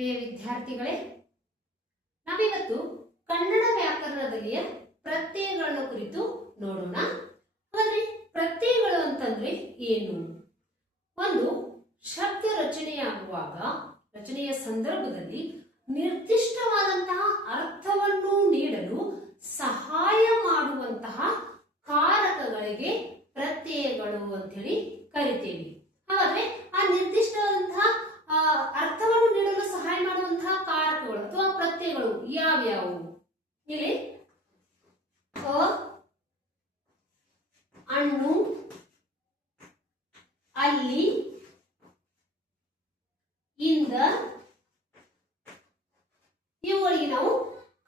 ಪ್ರಿಯ ವಿದ್ಯಾರ್ಥಿಗಳೇ, ನಾವಿವತ್ತು ಕನ್ನಡ ವ್ಯಾಕರಣದಲ್ಲಿಯ ಪ್ರತ್ಯಯಗಳನ್ನು ಕುರಿತು ನೋಡೋಣ. ಹಾಗಾದ್ರೆ ಪ್ರತ್ಯಯಗಳು ಅಂತಂದ್ರೆ ಏನು? ಒಂದು ಶಬ್ದ ರಚನೆಯಾಗುವಾಗ, ರಚನೆಯ ಸಂದರ್ಭದಲ್ಲಿ ನಿರ್ದಿಷ್ಟವಾದಂತಹ ಅರ್ಥವನ್ನು ನೀಡಲು ಸಹಾಯ ಮಾಡುವಂತಹ ಕಾರಕಗಳಿಗೆ ಪ್ರತ್ಯಯಗಳು ಅಂತೇಳಿ ಕರಿತೇವೆ. ಹಾಗಾದ್ರೆ ಆ ನಿರ್ದಿಷ್ಟವಾದಂತಹ ಅರ್ಥವನ್ನು ನೀಡಲು ಸಹಾಯ ಮಾಡುವಂತಹ ಕಾರಕಗಳು ಅಥವಾ ಪ್ರತ್ಯಯಗಳು ಯಾವ್ಯಾವು? ಇಲ್ಲಿ ಅಣ್ಣು, ಅಲ್ಲಿ, ಇಂದ, ಇವುಗಳಿಗೆ ನಾವು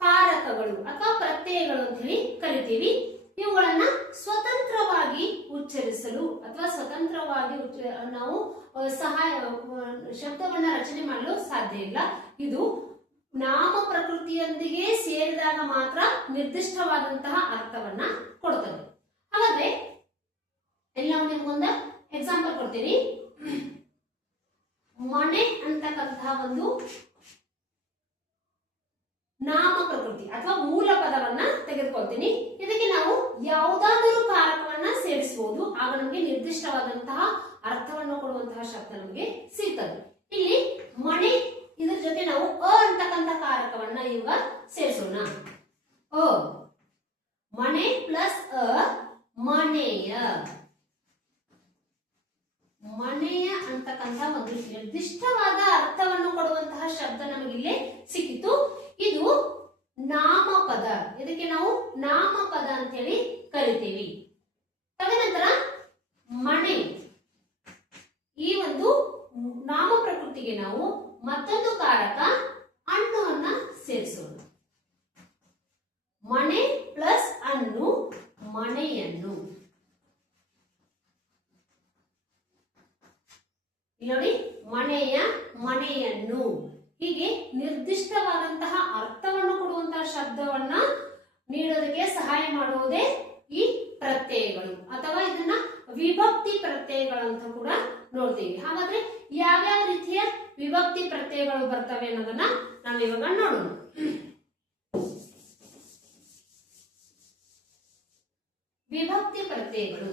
ಕಾರಕಗಳು ಅಥವಾ ಪ್ರತ್ಯಯಗಳು ಅಂತ ಹೇಳಿ ಕರಿತೀವಿ. ಇವುಗಳನ್ನ ಸ್ವತಂತ್ರವಾಗಿ ಉಚ್ಚರಿಸಲು ಅಥವಾ ಸ್ವತಂತ್ರವಾಗಿ ನಾವು ಶಬ್ದವನ್ನ ರಚನೆ ಮಾಡಲು ಸಾಧ್ಯ ಇಲ್ಲ. ಇದು ನಾಮ ಪ್ರಕೃತಿಯೊಂದಿಗೆ ಸೇರಿದಾಗ ಮಾತ್ರ ನಿರ್ದಿಷ್ಟವಾದಂತಹ ಅರ್ಥವನ್ನ ಕೊಡುತ್ತದೆ. ಹಾಗಾದ್ರೆ ಇಲ್ಲಿ ನಾವು ನಿಮ್ಗೊಂದು ಎಕ್ಸಾಂಪಲ್ ಕೊಡ್ತೀನಿ. ಮನೆ ಅಂತಕ್ಕಂತಹ ಒಂದು ನಾಮ ಪ್ರಕೃತಿ ಅಥವಾ ಮೂಲ ಪದವನ್ನ ತೆಗೆದುಕೊಳ್ತೀನಿ. ಇದಕ್ಕೆ ನಾವು ಯಾವುದಾದರೂ ಕಾರಕವನ್ನ ಸೇರಿಸಬಹುದು. ಆಗ ನಮಗೆ ನಿರ್ದಿಷ್ಟವಾದಂತಹ ಅರ್ಥವನ್ನು ಕೊಡುವಂತಹ ಶಬ್ದ ನಮಗೆ ಸಿಗ್ತದೆ. ಇಲ್ಲಿ ಮನೆ, ಇದರ ಜೊತೆ ನಾವು ಅಂತಕ್ಕಂಥ ಕಾರಕವನ್ನ ಇವಾಗ ಸೇರಿಸೋಣ. ಮನೆ ಪ್ಲಸ್ ಮನೆಯ. ಮನೆಯ ಅಂತಕ್ಕಂಥ ಒಂದು ನಿರ್ದಿಷ್ಟವಾದ ಅರ್ಥವನ್ನು ಕೊಡುವಂತಹ ಶಬ್ದ ನಮಗಿಲ್ಲೇ ಸಿಕ್ಕಿತು. ಇದು ನಾಮಪದ. ಇದಕ್ಕೆ ನಾವು ನಾಮಪದ ಅಂತ ಹೇಳಿ ಕರಿತೀವಿ. ತದನಂತರ ಮನೆ, ಈ ಒಂದು ನಾಮ ಪ್ರಕೃತಿಗೆ ನಾವು ಮತ್ತೊಂದು ಕಾರಕ ಅಣ್ಣುವನ್ನ ಸೇರಿಸೋಣ. ಮನೆ ಪ್ಲಸ್ ಅಣ್ಣು, ಮನೆಯನ್ನು. ನೋಡಿ, ಮನೆಯ, ಮನೆಯನ್ನು. ಹೀಗೆ ನಿರ್ದಿಷ್ಟವಾದಂತಹ ಅರ್ಥವನ್ನು ಕೊಡುವಂತಹ ಶಬ್ದವನ್ನ ನೀಡೋದಕ್ಕೆ ಸಹಾಯ ಮಾಡುವುದೇ ಈ ಪ್ರತ್ಯಯಗಳು, ಅಥವಾ ಇದನ್ನ ವಿಭಕ್ತಿ ಪ್ರತ್ಯಯಗಳು ಅಂತ ಕೂಡ ನೋಡ್ತೀವಿ. ಹಾಗಾದ್ರೆ ಯಾವ್ಯಾವ ರೀತಿಯ ವಿಭಕ್ತಿ ಪ್ರತ್ಯಯಗಳು ಬರ್ತವೆ ಅನ್ನೋದನ್ನ ನಾವಿವಾಗ ನೋಡೋಣ. ವಿಭಕ್ತಿ ಪ್ರತ್ಯಯಗಳು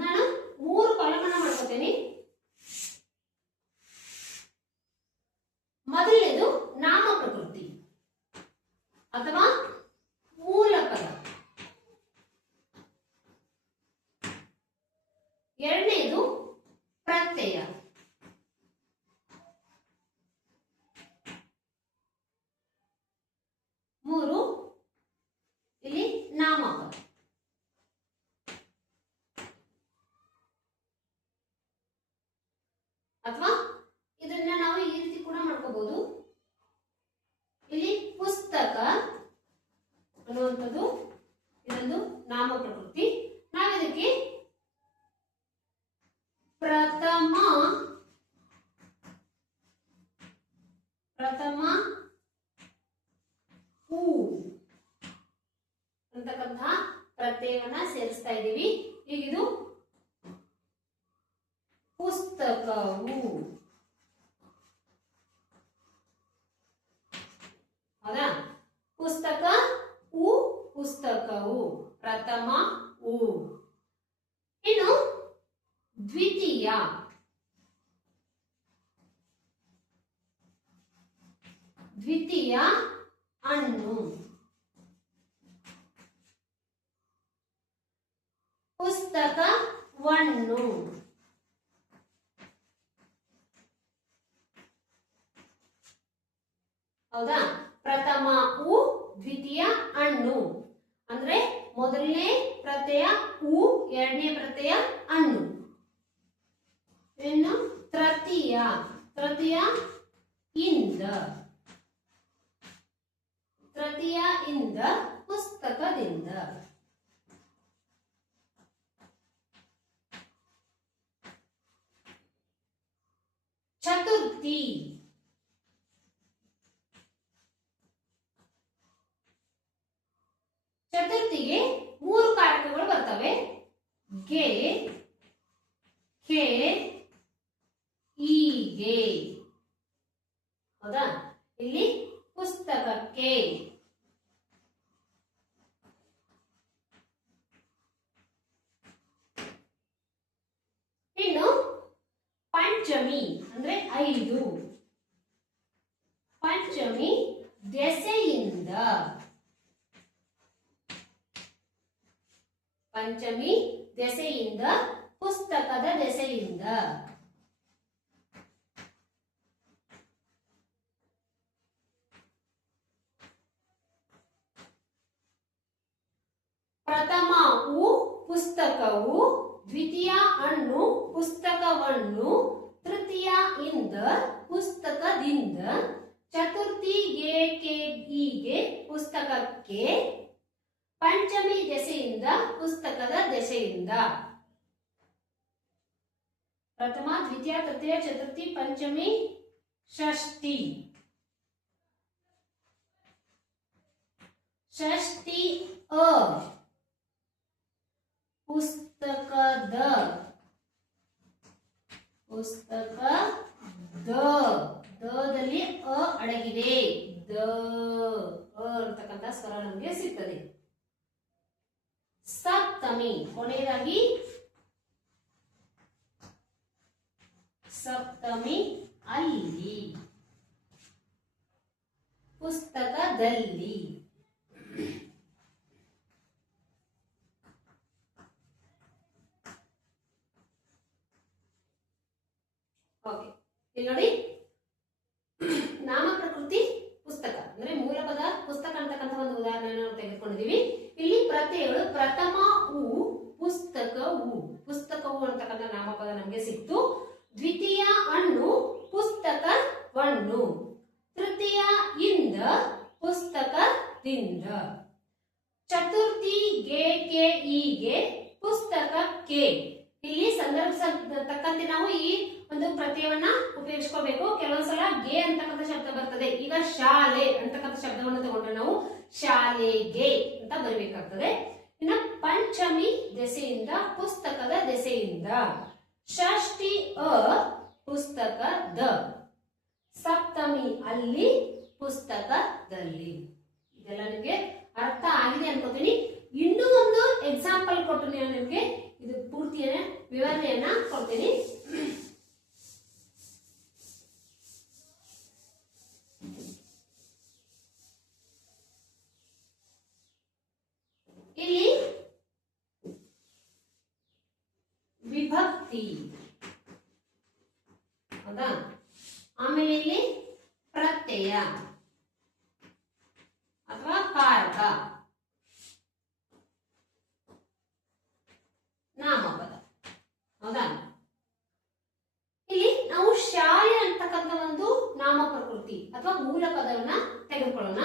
ನಾನು 3 ಕಾಲಮನ್ನ ಮಾಡ್ಕೊತೇನೆ. ಮೊದಲನೇದು ನಾಮ ಪ್ರಕೃತಿ ಅಥವಾ ಮೂಲ ಪದ. ಎರಡನೇದು ಪ್ರತ್ಯಯ. ಮೂರು ಇಲ್ಲಿ ನಾಮಪದ. ಅಥವಾ ಇದನ್ನ ನಾವು ಈ ರೀತಿ ಕೂಡ ಮಾಡ್ಕೋಬಹುದು. ಇಲ್ಲಿ ಪುಸ್ತಕ ಅನ್ನುವಂಥದ್ದು ಇದೊಂದು ನಾಮ ಪ್ರಕೃತಿ. ನಾವಿದಕ್ಕೆ ಪ್ರಥಮ ಹೂ ಅಂತಕ್ಕಂತಹ ಪ್ರತ್ಯಯವನ್ನ ಸೇರಿಸ್ತಾ ಇದ್ದೀವಿ. ಈಗ ಇದು ಪುಸ್ತಕವು. ಹೌದಾ? ಪುಸ್ತಕ ಉ, ಪುಸ್ತಕವು ಪ್ರಥಮ ಉ. ಇನ್ನು ದ್ವಿತೀಯ. ದ್ವಿತೀಯ ಅಣ್ಣು. ಪುಸ್ತಕ ವಣ್ಣು. ಹೌದಾ? ಪ್ರಥಮ ಉ, ದ್ವಿತೀಯ ಅಣ್ಣು ಅಂದ್ರೆ ಮೊದಲನೇ ಪ್ರತ್ಯಯ ಉ, ಎರಡನೇ ಪ್ರತ್ಯಯ ಅಣ್ಣು. ಇನ್ನು ತೃತೀಯ. ತೃತೀಯ ಇಂದ. ತೃತೀಯ ಇಂದ ಪುಸ್ತಕದಿಂದ. ಚತುರ್ಥಿ. ಇಲ್ಲಿಗೆ 3 ಕಾರಕಗಳು ಬರ್ತವೆ. ಗೆ, ಕೆ, ಈಗೆ. ಹೌದಾ? ಇಲ್ಲಿ ಪುಸ್ತಕಕ್ಕೆ, ಇನ್ನು ಪಂಚಮಿ ಅಂದ್ರೆ 5. ಪಂಚಮಿ ದೆಸೆಯಿಂದ, ಪಂಚಮಿ ದೆಸೆಯಿಂದ, ಪುಸ್ತಕದ ದೆಸೆಯಿಂದ. ಪ್ರಥಮ ಉ ಪುಸ್ತಕವು, ದ್ವಿತೀಯ ಹಣ್ಣು ಪುಸ್ತಕವನ್ನು, ತೃತೀಯ ಇಂದ ಪುಸ್ತಕದಿಂದ, ಚತುರ್ಥಿ ಗೆ, ಕೆ, ಈಗೆ ಪುಸ್ತಕಕ್ಕೆ, ಪಂಚಮಿ ದೆಸೆಯಿಂದ ಪುಸ್ತಕದ ದೆಸೆಯಿಂದ. ಪ್ರಥಮ, ದ್ವಿತೀಯ, ತೃತೀಯ, ಚತುರ್ಥಿ, ಪಂಚಮಿ, ಷಷ್ಠಿ. ಷಷ್ಠಿ ಅ ಪುಸ್ತಕದ, ಪುಸ್ತಕದ, ದಲ್ಲಿ ಅ ಅಡಗಿದೆ. ದ ಅಂತಕ್ಕಂಥ ಸ್ವರ ನಮಗೆ ಸಿಗ್ತದೆ. ಸಪ್ತಮಿ, ಕೊನೆಯದಾಗಿ ಸಪ್ತಮಿ ಅಲ್ಲಿ, ಪುಸ್ತಕದಲ್ಲಿ. ಓಕೆ, ಇಲ್ಲಿ ನೋಡಿ, ನಾಮ ಪ್ರಕೃತಿ ಪುಸ್ತಕ ಅಂದ್ರೆ ಮೂಲ ಪದ ಪುಸ್ತಕ ಅಂತಕ್ಕಂಥ ಒಂದು ಉದಾಹರಣೆಯನ್ನು ನಾವು ತೆಗೆದುಕೊಂಡಿದ್ದೀವಿ. ಇಲ್ಲಿ ಪ್ರತ್ಯಯಗಳು ಪ್ರಥಮ ಉ ಪುಸ್ತಕವು, ಪುಸ್ತಕವು ಅಂತಕ್ಕಂಥ ನಾಮಪದ ನಮಗೆ ಸಿಕ್ತು. ದ್ವಿತೀಯ ಹಣ್ಣು ಪುಸ್ತಕವನ್ನು, ತೃತೀಯ ಇಂದ ಪುಸ್ತಕದಿಂದ, ಚತುರ್ಥಿ ಗೆ, ಕೆ, ಈಗೆ ಪುಸ್ತಕಕ್ಕೆ. ಇಲ್ಲಿ ಸಂದರ್ಭ ತಕ್ಕಂತೆ ನಾವು ಈ ಒಂದು ಪ್ರತ್ಯಯವನ್ನ ಉಪಯೋಗಿಸ್ಕೋಬೇಕು. ಕೆಲವೊಂದ್ಸಲ ಗೆ ಅಂತಕ್ಕಂಥ ಶಬ್ದ ಬರ್ತದೆ. ಈಗ ಶಾಲೆ ಅಂತಕ್ಕಂಥ ಶಬ್ದವನ್ನು ತಗೊಂಡ್ರೆ ನಾವು ಶಾಲೆಗೆ ಅಂತ ಬರಬೇಕಾಗ್ತದೆ. ಇನ್ನು ಪಂಚಮಿ ದೆಸೆಯಿಂದ, ಪುಸ್ತಕದ ದೆಸೆಯಿಂದ. ಷಷ್ಠಿ ಅ ಪುಸ್ತಕದ, ಸಪ್ತಮಿ ಅಲ್ಲಿ, ಪುಸ್ತಕದಲ್ಲಿ. ಇದೆಲ್ಲ ನಿಮಗೆ ಅರ್ಥ ಆಗಿದೆ ಅನ್ಕೋತೀನಿ. ಇನ್ನೂ ಒಂದು ಎಕ್ಸಾಂಪಲ್ ಕೊಟ್ಟು ನಾನು ನಿಮಗೆ ಇದು ಪೂರ್ತಿಯ ವಿವರಣೆಯನ್ನ ಕೊಡ್ತೀನಿ. ಇಲ್ಲಿ ವಿಭಕ್ತಿ, ಹೌದಾ? ಆಮೇಲೆ ಇಲ್ಲಿ ಪ್ರತ್ಯಯ ಅಥವಾ ಕಾರಕ, ನಾಮಪದ, ಹೌದಾ? ಇಲ್ಲಿ ನಾವು ಶಾಲೆ ಅಂತಕ್ಕಂಥ ಒಂದು ನಾಮ ಪ್ರಕೃತಿ ಅಥವಾ ಮೂಲ ಪದವನ್ನ ತೆಗೆದುಕೊಳ್ಳೋಣ.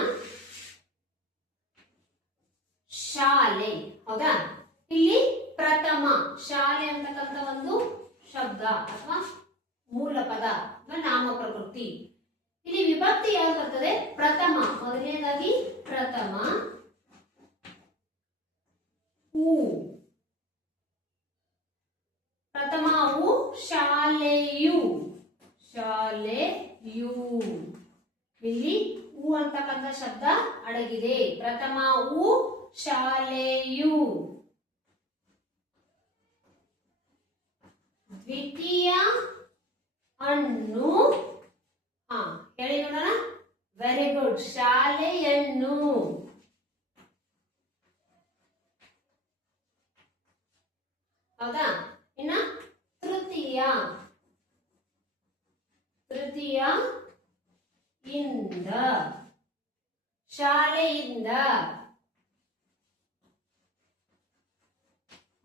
ಶಾಲೆ, ಹೌದಾ? ಇಲ್ಲಿ ಪ್ರಥಮ, ಶಾಲೆ ಅಂತಕ್ಕಂಥ ಒಂದು ಶಬ್ದ ಅಥವಾ ಮೂಲ ಪದ ಅಥವಾ ನಾಮ ಪ್ರಕೃತಿ. ಇಲ್ಲಿ ವಿಭಕ್ತಿ ಯಾವ್ದು ಬರ್ತದೆ? ಪ್ರಥಮ. ಮೊದಲನೇದಾಗಿ ಪ್ರಥಮ ಉ, ಪ್ರಥಮ ಉ ಶಾಲೆಯು, ಶಾಲೆಯು. ಇಲ್ಲಿ ಉ ಅಂತಕ್ಕಂಥ ಶಬ್ದ ಅಡಗಿದೆ. ಪ್ರಥಮ ಉ ಶಾಲೆಯು. ದ್ವಿತೀಯ ಹಣ್ಣು, ಹೇಳಿ ನೋಡೋಣ. ವೆರಿ ಗುಡ್, ಶಾಲೆಯನ್ನು. ಹೌದಾ? ಇನ್ನ ತೃತೀಯ, ತೃತೀಯ ಇಂದ, ಶಾಲೆಯಿಂದ.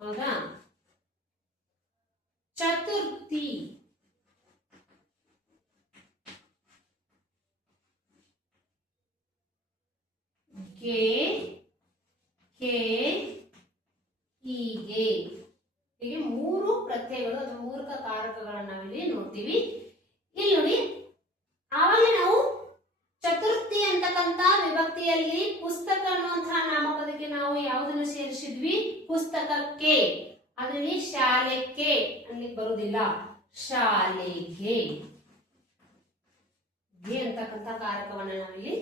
ಹೌದಾ? ಚತುರ್ಥಿ, ಗೆ, ಕೆ, ಹೀಗೆ. ಹೀಗೆ 3 ಪ್ರತ್ಯಯಗಳು ಅಥವಾ ಮೂರ್ಖ ಕಾರಕಗಳನ್ನ ನಾವಿಲ್ಲಿ ನೋಡ್ತೀವಿ. ಇಲ್ಲಿ ನೋಡಿ, ಆವಾಗ ನಾವು ಚತುರ್ಥಿ ಅಂತ ಅಂತಕ್ಕಂತ ವಿಭಕ್ತಿಯಲ್ಲಿ ಪುಸ್ತಕ ಅನ್ನುವಂತಹ ನಾಮಪದಕ್ಕೆ ನಾವು ಯಾವುದನ್ನು ಸೇರಿಸಿದ್ವಿ? ಪುಸ್ತಕಕ್ಕೆ. ಅದರಲ್ಲಿ ಶಾಲೆಗೆ ಅಲ್ಲಿ ಬರುವುದಿಲ್ಲ, ಶಾಲೆಗೆ ಗೆ ಅಂತಕ್ಕಂಥ ಕಾರಕವನ್ನ ನಾವಿಲ್ಲಿ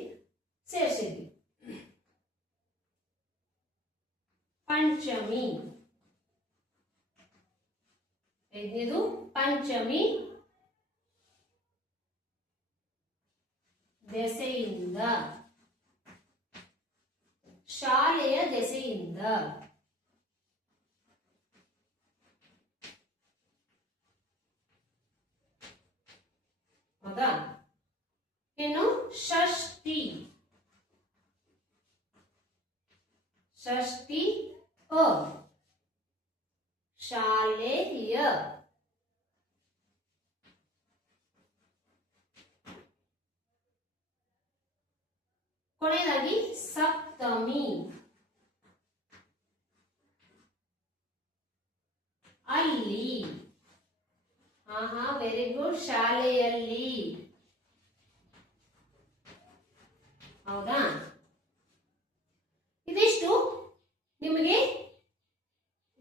ಸೇರಿಸಿದ್ವಿ. ಪಂಚಮಿ, ಐದನೇದು ಪಂಚಮಿ ದೆಸೆಯಿಂದ, ಶಾಲೆಯ ದೆಸೆಯಿಂದ. ಹೌದಾ? ಇನ್ನು ಷಷ್ಠಿ, ಷಷ್ಠಿ ಅ, ಶಾಲೆಯ. ಕೊನೆಯದಾಗಿ ಸಪ್ತಮಿ, ಅಲ್ಲಿ. ವೆರಿ ಗುಡ್, ಶಾಲೆಯಲ್ಲಿ. ಹೌದಾ? ಇದಿಷ್ಟು ನಿಮಗೆ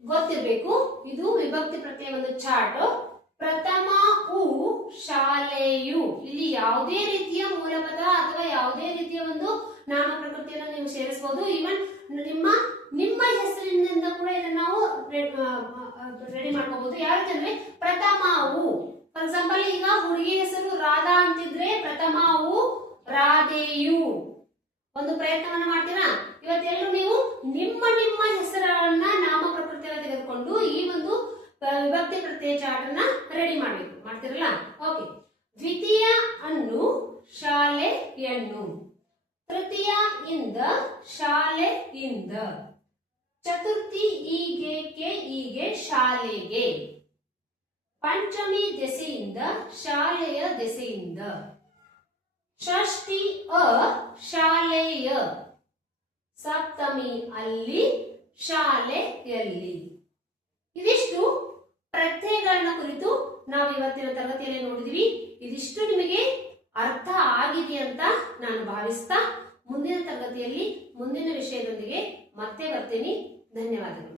ಗೊತ್ತಿರಬೇಕು. ಇದು ವಿಭಕ್ತಿ ಪ್ರತ್ಯಯ ಒಂದು ಚಾರ್ಟ್. ಪ್ರಥಮ ಉ, ಶಾಲೆಯು. ಇಲ್ಲಿ ಯಾವುದೇ ರೀತಿಯ ಮೂಲಪದ ಅಥವಾ ಯಾವುದೇ ರೀತಿಯ ಒಂದು ನಾಮ ಪ್ರಕೃತಿಯನ್ನು ನೀವು ಸೇರಿಸಬಹುದು. ಈವನ್ ನಿಮ್ಮ ಹೆಸರಿನಿಂದ ಕೂಡ ಇದನ್ನ ನಾವು ರೆಡಿ ಮಾಡ್ಕೋಬಹುದು. ಯಾಕಂದ್ರೆ ಪ್ರಥಮವು, ಫಾರ್ ಎಕ್ಸಾಂಪಲ್ ಈಗ ಹುಡುಗಿ ಹೆಸರು ರಾಧಾ ಅಂತಿದ್ರೆ ಪ್ರಥಮವು ರಾಧೆಯು. ಒಂದು ಪ್ರಯತ್ನವನ್ನ ಮಾಡ್ತೀರಾ? ಇವತ್ತೆಲ್ಲರೂ ನೀವು ನಿಮ್ಮ ಹೆಸರನ್ನ ನಾಮ ಪ್ರಕೃತಿಯನ್ನು ತೆಗೆದುಕೊಂಡು ಈ ಒಂದು ವಿಭಕ್ತಿ ಪ್ರತ್ಯಯ ಚಾರ್ಟ್ ಅನ್ನ ರೆಡಿ ಮಾಡಬೇಕು. ಮಾಡ್ತಿರಲ್ಲ? ಓಕೆ. ದ್ವಿತೀಯ ಅನ್ನು, ಶಾಲೆಯನ್ನು. ತೃತೀಯ ಇಂದ, ಶಾಲೆಯಿಂದ. ಚತುರ್ಥಿ ಹೀಗೆ ಶಾಲೆಗೆ. ಪಂಚಮಿ ದೆಸೆಯಿಂದ, ಶಾಲೆಯ ದೆಸೆಯಿಂದ. ಷಷ್ಠಿ ಅ, ಶಾಲೆಯ. ಸಪ್ತಮಿ ಅಲ್ಲಿ, ಶಾಲೆಯಲ್ಲಿ. ಇದಿಷ್ಟು ಪ್ರತ್ಯಯಗಳನ್ನ ಕುರಿತು ನಾವು ಇವತ್ತಿನ ತರಗತಿಯಲ್ಲಿ ನೋಡಿದ್ವಿ. ಇದಿಷ್ಟು ನಿಮಗೆ ಅರ್ಥ ಆಗಿದೆ ಅಂತ ನಾನು ಭಾವಿಸ್ತಾ ಮುಂದಿನ ತರಗತಿಯಲ್ಲಿ ಮುಂದಿನ ವಿಷಯದೊಂದಿಗೆ ಮತ್ತೆ ಬರ್ತೀನಿ. ಧನ್ಯವಾದಗಳು.